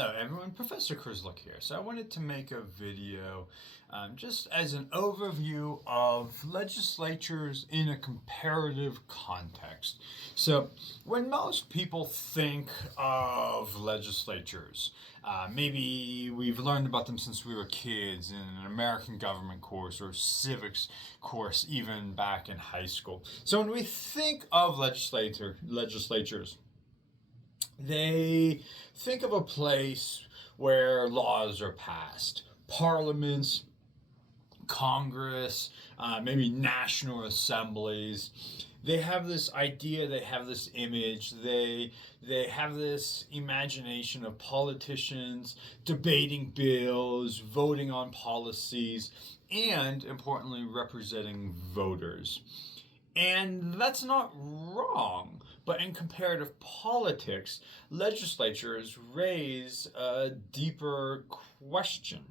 Hello everyone, Professor Kurzlook here. So I wanted to make a video just as an overview of legislatures in a comparative context. So when most people think of legislatures, maybe we've learned about them since we were kids in an American government course or civics course even back in high school. So when we think of legislatures, they think of a place where laws are passed, parliaments, Congress, maybe national assemblies. They have this idea, they have this image, they have this imagination of politicians debating bills, voting on policies, and importantly, representing voters. And that's not wrong. But in comparative politics, legislatures raise a deeper question.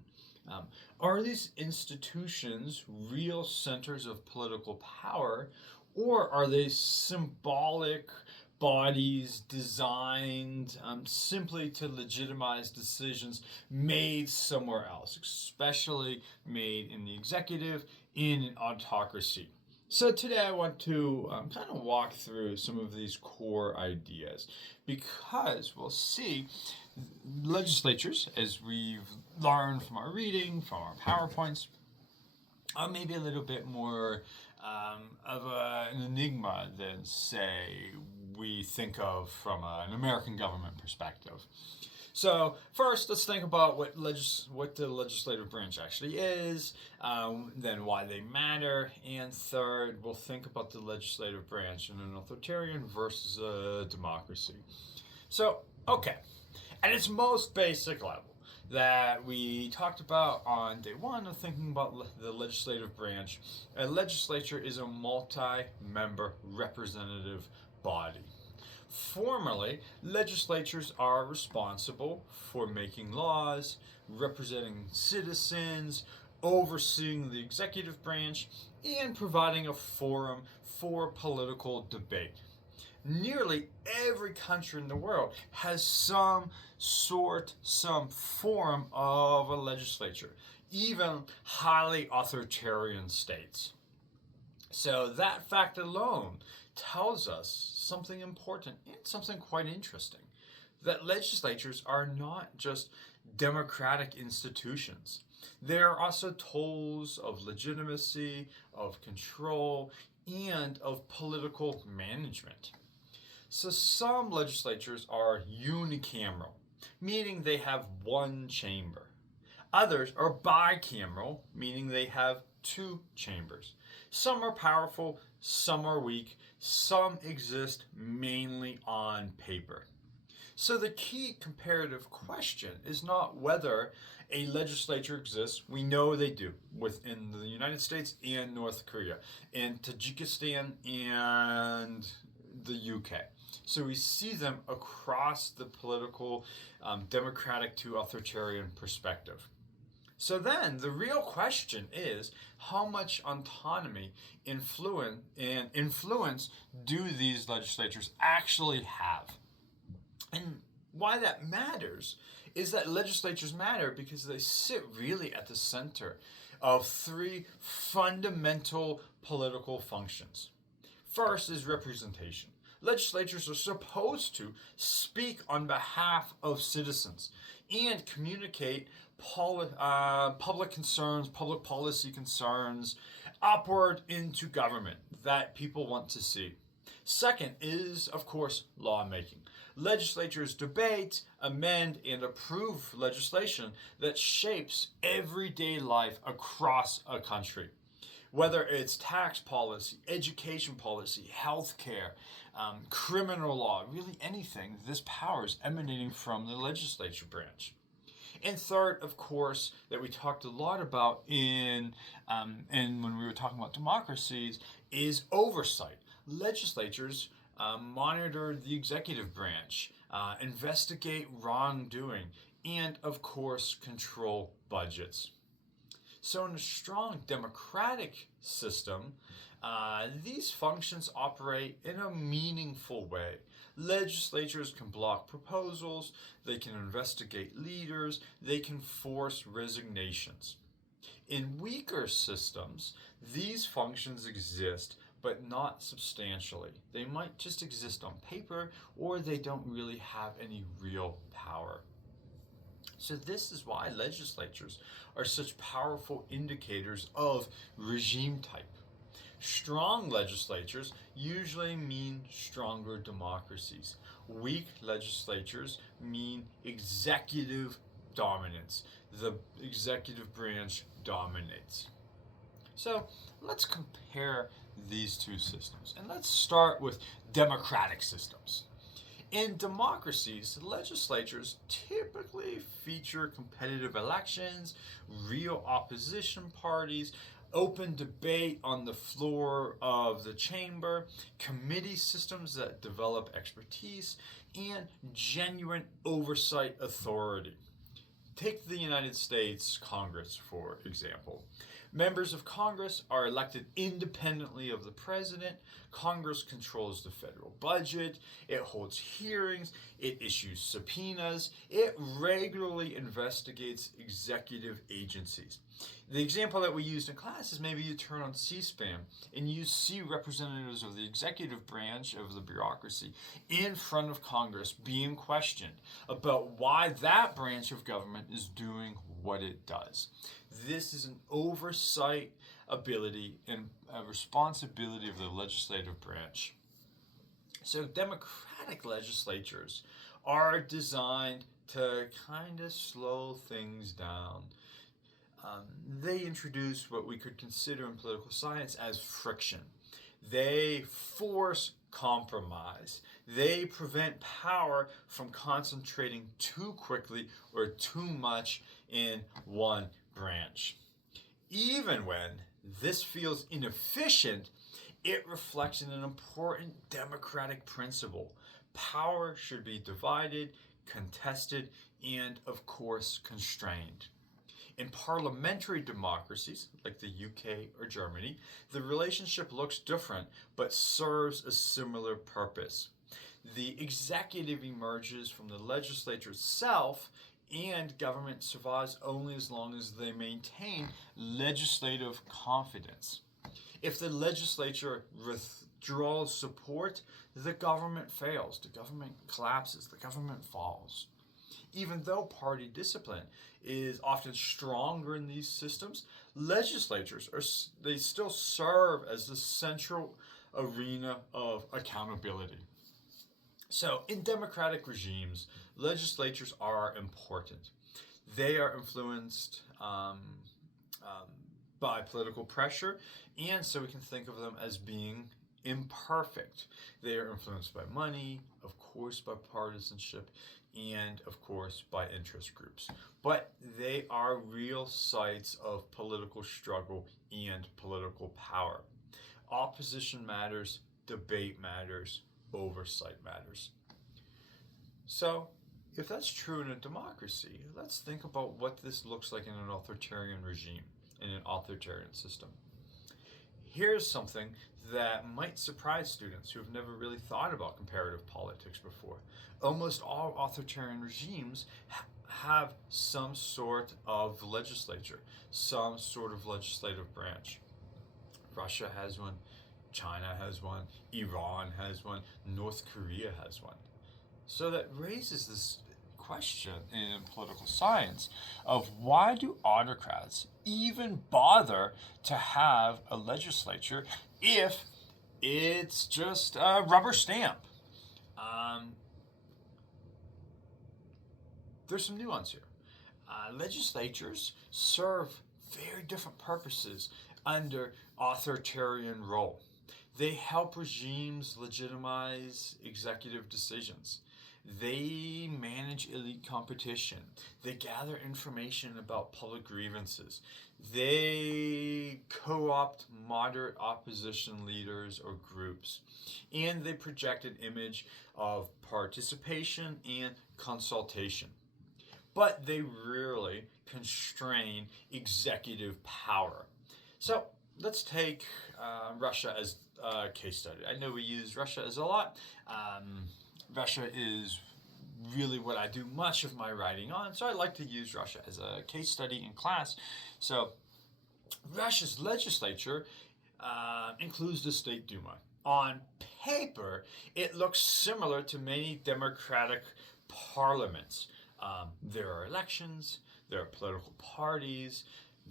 Are these institutions real centers of political power, or are they symbolic bodies designed simply to legitimize decisions made somewhere else, especially made in the executive in an autocracy? So today I want to kind of walk through some of these core ideas because we'll see legislatures, as we've learned from our reading, from our PowerPoints, are maybe a little bit more of an enigma than, say, we think of from an American government perspective. So first, let's think about what the legislative branch actually is, then why they matter, and third, we'll think about the legislative branch in an authoritarian versus a democracy. So, okay, at its most basic level that we talked about on day one of thinking about the legislative branch, a legislature is a multi-member representative body. Formally, legislatures are responsible for making laws, representing citizens, overseeing the executive branch, and providing a forum for political debate. Nearly every country in the world has some form of a legislature, even highly authoritarian states. So that fact alone tells us something important and something quite interesting, that legislatures are not just democratic institutions. They are also tools of legitimacy, of control, and of political management. So some legislatures are unicameral, meaning they have one chamber. Others are bicameral, meaning they have two chambers. Some are powerful, some are weak, some exist mainly on paper. So the key comparative question is not whether a legislature exists. We know they do within the United States and North Korea, and Tajikistan and the UK. So we see them across the political, democratic to authoritarian perspective. So then the real question is, how much autonomy, influence do these legislatures actually have? And why that matters is that legislatures matter because they sit really at the center of three fundamental political functions. First is representation. Legislatures are supposed to speak on behalf of citizens and communicate public concerns, public policy concerns upward into government that people want to see. Second is, of course, lawmaking. Legislatures debate, amend, and approve legislation that shapes everyday life across a country. Whether it's tax policy, education policy, healthcare, criminal law, really anything, this power is emanating from the legislature branch. And third, of course, that we talked a lot about and when we were talking about democracies, is oversight. Legislatures monitor the executive branch, investigate wrongdoing, and of course, control budgets. So in a strong democratic system, these functions operate in a meaningful way. Legislatures can block proposals, they can investigate leaders, they can force resignations. In weaker systems, these functions exist, but not substantially. They might just exist on paper, or they don't really have any real power. So, this is why legislatures are such powerful indicators of regime type. Strong legislatures usually mean stronger democracies. Weak legislatures mean executive dominance. The executive branch dominates. So let's compare these two systems. And let's start with democratic systems. In democracies, legislatures typically feature competitive elections, real opposition parties, open debate on the floor of the chamber, committee systems that develop expertise, and genuine oversight authority. Take the United States Congress, for example. Members of Congress are elected independently of the president. Congress controls the federal budget. It holds hearings. It issues subpoenas. It regularly investigates executive agencies. The example that we used in class is maybe you turn on C-SPAN and you see representatives of the executive branch of the bureaucracy in front of Congress being questioned about why that branch of government is doing what it does. This is an oversight ability and a responsibility of the legislative branch. So democratic legislatures are designed to kind of slow things down. They introduce what we could consider in political science as friction. They force compromise. They prevent power from concentrating too quickly or too much in one branch. Even when this feels inefficient, it reflects an important democratic principle. Power should be divided, contested, and of course constrained. In parliamentary democracies, like the UK or Germany, the relationship looks different but serves a similar purpose. The executive emerges from the legislature itself, and government survives only as long as they maintain legislative confidence. If the legislature withdraws support, the government fails, the government collapses, the government falls. Even though party discipline is often stronger in these systems, legislatures they still serve as the central arena of accountability. So, in democratic regimes, legislatures are important. They are influenced by political pressure, and so we can think of them as being imperfect. They are influenced by money, of course, by partisanship, and of course by interest groups. But they are real sites of political struggle and political power. Opposition matters, debate matters, oversight matters. So, if that's true in a democracy, let's think about what this looks like in an authoritarian regime, in an authoritarian system. Here's something that might surprise students who have never really thought about comparative politics before. Almost all authoritarian regimes have some sort of legislature, some sort of legislative branch. Russia has one, China has one, Iran has one, North Korea has one. So that raises this question in political science of why do autocrats even bother to have a legislature if it's just a rubber stamp? There's some nuance here. Legislatures serve very different purposes under authoritarian rule. They help regimes legitimize executive decisions. They manage elite competition. They gather information about public grievances. They co-opt moderate opposition leaders or groups. And they project an image of participation and consultation. But they rarely constrain executive power. So let's take Russia as a case study. I know we use Russia as a lot. Russia is really what I do much of my writing on, so I like to use Russia as a case study in class. So, Russia's legislature includes the State Duma. On paper, it looks similar to many democratic parliaments. There are elections, there are political parties,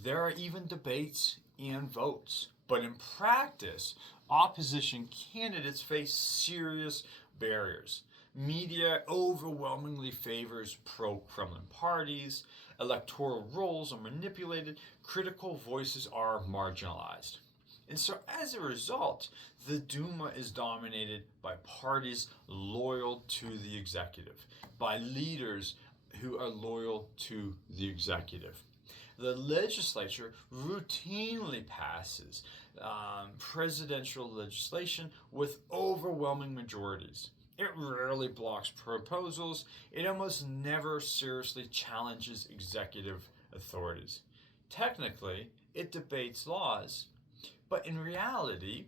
there are even debates and votes. But in practice, opposition candidates face serious barriers. Media overwhelmingly favors pro Kremlin parties, electoral rolls are manipulated, critical voices are marginalized. And so, as a result, the Duma is dominated by parties loyal to the executive, by leaders who are loyal to the executive. The legislature routinely passes presidential legislation with overwhelming majorities. It rarely blocks proposals. It almost never seriously challenges executive authorities. Technically, it debates laws, but in reality,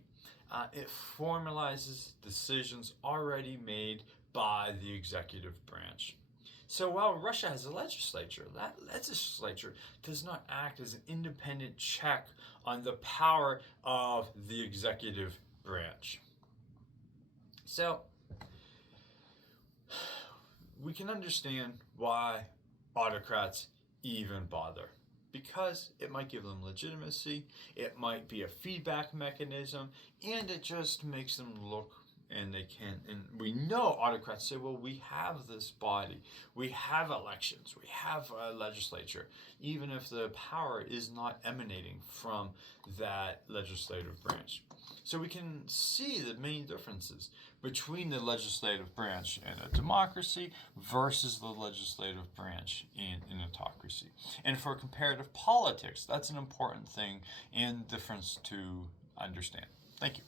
it formalizes decisions already made by the executive branch. So while Russia has a legislature, that legislature does not act as an independent check on the power of the executive branch. So we can understand why autocrats even bother. Because it might give them legitimacy, it might be a feedback mechanism, and it just makes them look and they can. And we know autocrats say, well, we have this body, we have elections, we have a legislature, even if the power is not emanating from that legislative branch. So we can see the main differences between the legislative branch in a democracy versus the legislative branch in an autocracy. And for comparative politics, that's an important thing and difference to understand. Thank you.